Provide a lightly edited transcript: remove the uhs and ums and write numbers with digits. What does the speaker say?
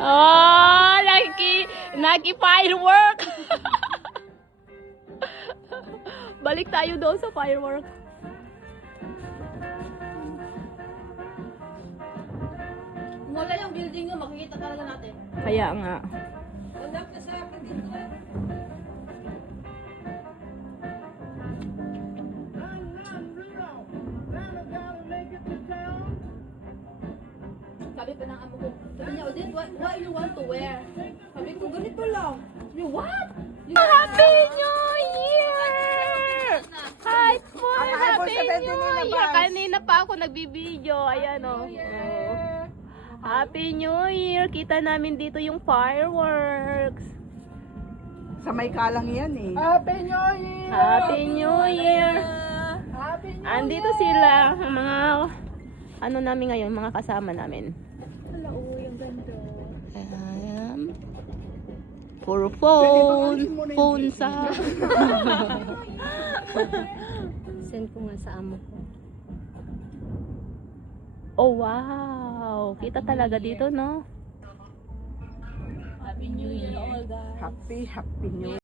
Oh, naki-firework. Balik tayo doon sa firework. Wala yung building nyo, makikita talaga natin. Kaya nga. Wala ka sa akin dito. Sabi pa ng amo ko, sabi niya, Odette, what you want to wear? Sabi ko, ganito lang. You what? Happy New Year! Hi po! Happy New Year! Kanina pa ako nagbibideo. Ayan o. Happy New Year! Kita namin dito yung fireworks. Sa may kalang yan eh. Happy New Year! Happy New Year! Happy New Andito sila, ang mga ano namin ngayon, mga kasama namin. Hello, yung ganda. Puro phone sa... Send ko nga sa amo ko. Oh wow! Kita talaga dito, no? Happy New Year all guys. Happy New Year.